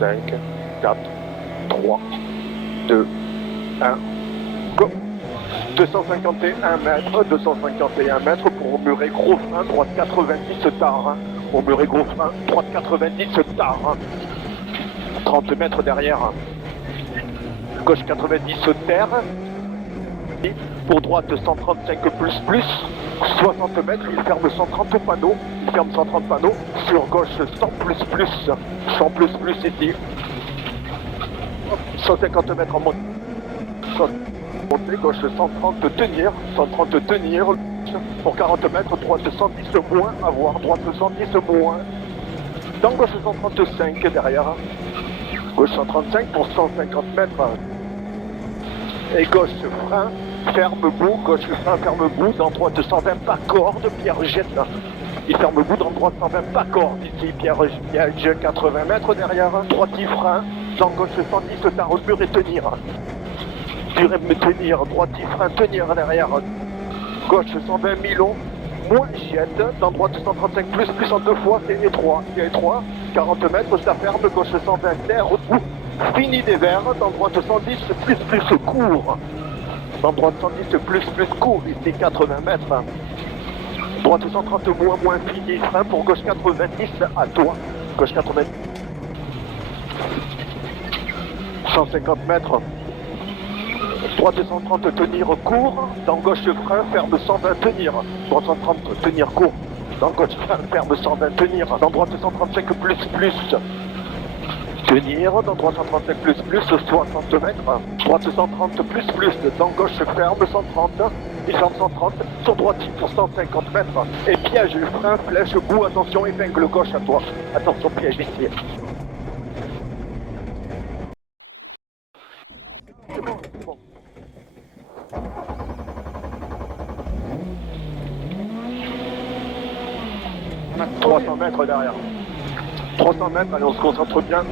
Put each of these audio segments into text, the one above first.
5, 4, 3, 2, 1, go. 251 mètres, 251 mètres pour Muret gros frein, droite 90 tard. Au Muret gros frein, droite 90 tard. 30 mètres derrière. Gauche 90 terre. Pour droite 135 plus. 60 mètres, il ferme 130 panneaux. Il ferme 130 panneaux. Sur gauche 100 plus. 100 plus ici. 150 mètres en montée. Gauche 130 tenir. 130 tenir. Pour 40 mètres, droite 110 moins. À voir, droite 110 moins. Dans gauche 135 derrière. Gauche 135 pour 150 mètres. Et gauche frein, ferme bout, gauche frein, ferme bout, dans droite 120 pas corde, Pierre jette. Il ferme bout, dans droite 120 pas corde, ici Pierre jette 80 mètres derrière, droite frein, dans gauche 110 tard, mur et tenir. Mur et tenir, droite frein, tenir derrière, gauche 120 milons, moins jette, dans droite 135 plus en deux fois, c'est étroit, il y a étroit, 40 mètres, ça ferme, gauche 120 terre, bout. Fini des verts, dans droite 110 plus court. Dans droite 110 plus court, ici 80 mètres. Droite 130 moins fini, frein pour gauche 90 à toi. Gauche 90. 150 mètres. Droite 130 tenir court, dans gauche frein ferme 120 tenir. Droite 130 tenir court, dans gauche frein ferme 120 tenir. Dans droite 135 plus. Tenir, dans droite 135 plus, 60 mètres, droite 130 plus, dans gauche ferme 130, il ferme 130, sur droite pour 150 mètres, et piège, frein, flèche, bout, attention, épingle gauche à toi, attention, piège ici. C'est bon, c'est bon. « 300 mètres derrière. 300 mètres, allez, on se concentre bien.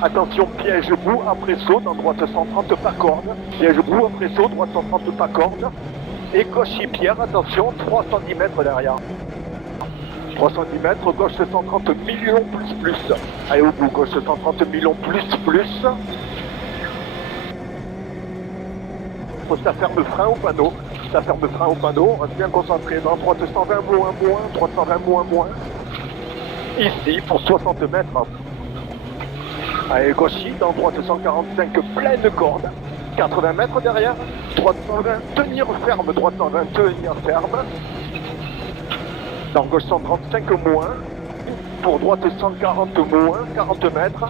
Attention, piège bout, après saut, dans droite 130 pas corde. Piège bout, après saut, droite 130 pas corde. Et gauche Pierre, attention, 310 mètres derrière. 310 mètres, gauche 130 millions plus. Allez au bout, gauche 130 millions plus. Ça ferme frein au panneau. Ça ferme frein au panneau, on reste bien concentré. Dans droite 120 moins, droite 120 moins. Ici, pour 60 mètres. Allez, gauchis, dans droite 145, pleine corde. 80 mètres derrière. Droite 120, tenir ferme. Droite 120, tenir ferme. Dans gauche 135 moins. Pour droite 140 moins, 40 mètres.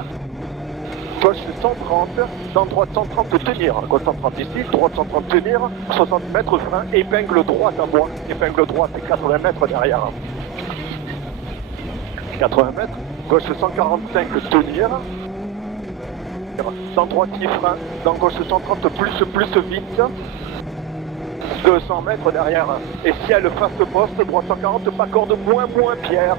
Gauche 130, dans droite 130 tenir. Gauche 130 ici, droite 130 tenir. 60 mètres frein, épingle droite à moi. Épingle droite, 80 mètres derrière. 80 mètres, gauche 145 tenir. Dans droite frein, dans gauche 130 plus vite. 200 mètres derrière. Et ciel face poste, droite 140 pas corde moins Pierre.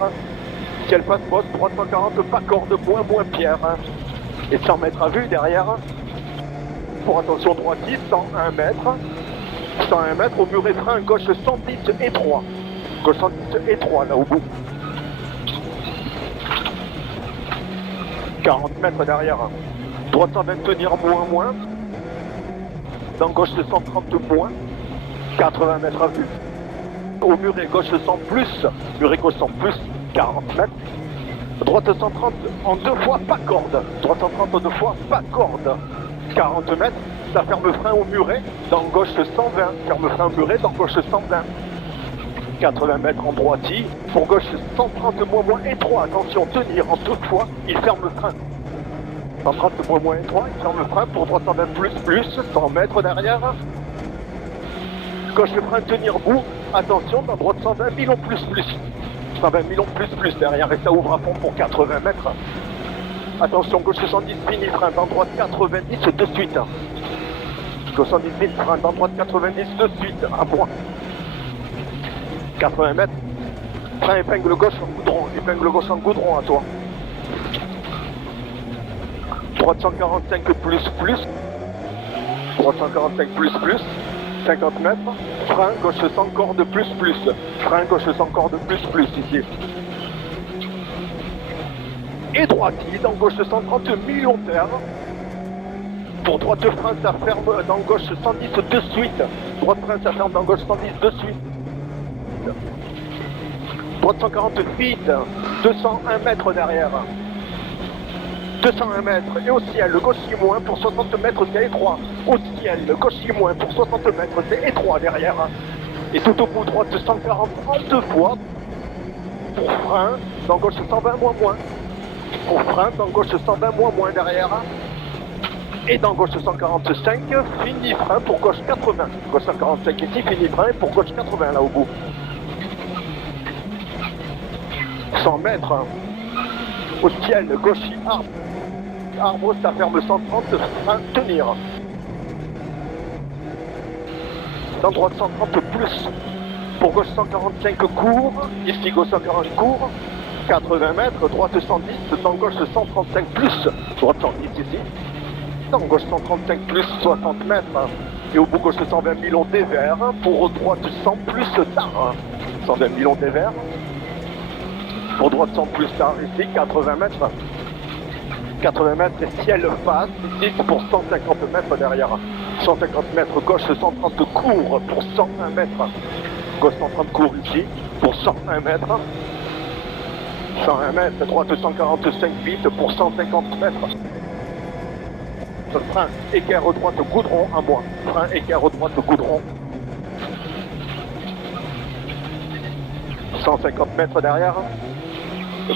Ciel face poste, droite 140 pas corde moins Pierre. Et 100 mètres à vue derrière. Pour attention droite 101 mètres. 101 mètres au muret frein, gauche 110 étroit. Gauche 110 étroit là au bout. 40 mètres derrière. Droite 120 tenir moins. Dans gauche 130 moins. 80 mètres à vue. Au muret gauche 100 plus. Muret gauche 100 plus. 40 mètres. Droite 130 en deux fois pas corde. Droite 130 en deux fois pas corde. 40 mètres. Ça ferme frein au muret. Dans gauche 120. Ferme frein au muret. Dans gauche 120. 80 mètres en droitie. Pour gauche 130 moins étroit. Attention, tenir en deux fois. Il ferme le frein. 130 moins étroit. Il ferme le frein. Pour droite 120 plus. 100 mètres derrière. Gauche frein, tenir bout. Attention, dans droite 120 millions plus. 120 millions plus derrière. Et ça ouvre à fond pour 80 mètres. Attention, gauche 70 mini frein. Dans droite 90 de suite. Gauche 70 mini frein. Dans droite 90 de suite. À point. 80 mètres. Frein épingle gauche en goudron. Épingle gauche en goudron à toi. Droite 145 plus. Droite 145 plus. 50 mètres. Frein gauche 100 corde plus. Frein gauche 100 corde plus ici. et droitier, dans gauche 130 millionnaire. Pour droite de frein, ça ferme dans gauche 110 de suite. Droite de frein, ça ferme dans gauche 110 de suite. Droite 140 vite, 201 mètres derrière. 201 mètres et au ciel, le gauche moins pour 60 mètres, c'est étroit. Au ciel, le gauche moins pour 60 mètres, c'est étroit derrière. Et tout au bout, droite 140 en deux fois. Pour frein, dans gauche 120 moins. Pour frein, dans gauche 120 moins derrière. Et dans gauche 145, fini frein pour gauche 80. Gauche 145 ici, fini frein pour gauche 80 là au bout. 100 mètres. Au ciel, gauche arbre. Arbre, ça ferme 130, frein, tenir. Dans droite 130 plus. Pour gauche 145 court. Ici gauche 140 court. 80 mètres, droite 110, dans gauche 135 plus. Droite 110 ici. Dans gauche 135 plus 60 mètres. Et au bout gauche 120 millions des verts. Pour droite 100 plus tard. 120 millions des verts. Pour droite 100 plus tard ici, 80 mètres. 80 mètres et ciel face, ici pour 150 mètres derrière. 150 mètres gauche 130 court pour 101 mètres. Gauche 130 court ici pour 101 mètres. 101 mètres, droite 145 vite pour 150 mètres. Frein, équerre droite, goudron à moi. Frein, équerre droite, goudron. 150 mètres derrière.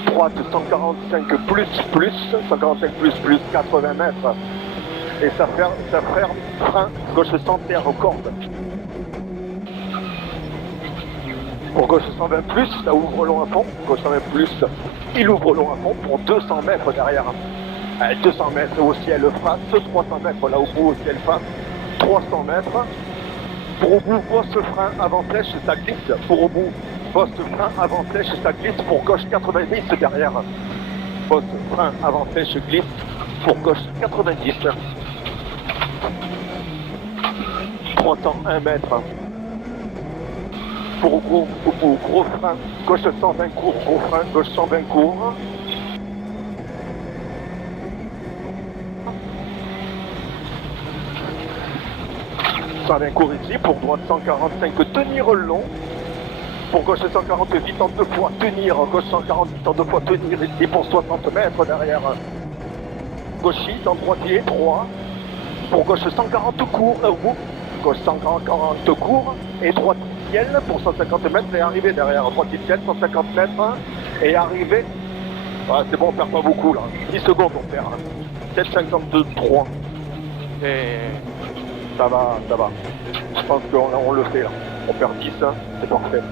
Droite 145 plus, 145 plus 80 mètres. Et ça ferme, frein, gauche 100 terre aux cordes. Pour gauche 120 plus, ça ouvre long à fond. Gauche 120 plus, il ouvre long à fond pour 200 mètres derrière. 200 mètres au ciel face, 300 mètres là au bout au ciel face, 300 mètres. Pour au bout, poste frein avant flèche, ça glisse. Pour au bout, poste frein avant flèche, ça glisse. Pour gauche 90 derrière. Poste frein avant flèche glisse. Pour gauche 90. 301 mètres. Pour au bout, gros frein, gauche 120 court, gros frein, gauche 120 court. Un court ici, pour droite 145, tenir long. Pour gauche 140 vite en deux fois, tenir. Gauche 140 vite en deux fois, tenir ici pour 60 mètres derrière. Gauchis, dans droitier, 3. Pour gauche 140 court, gauche 140 court. Et droite ciel pour 150 mètres et arriver derrière. Droite ciel, 150 mètres et arriver. Ah, c'est bon, on perd pas beaucoup là. 10 secondes on perd. 7,52, 3. Et... Ça va. Je pense qu'on le fait là. On perd 10, hein. C'est parfait.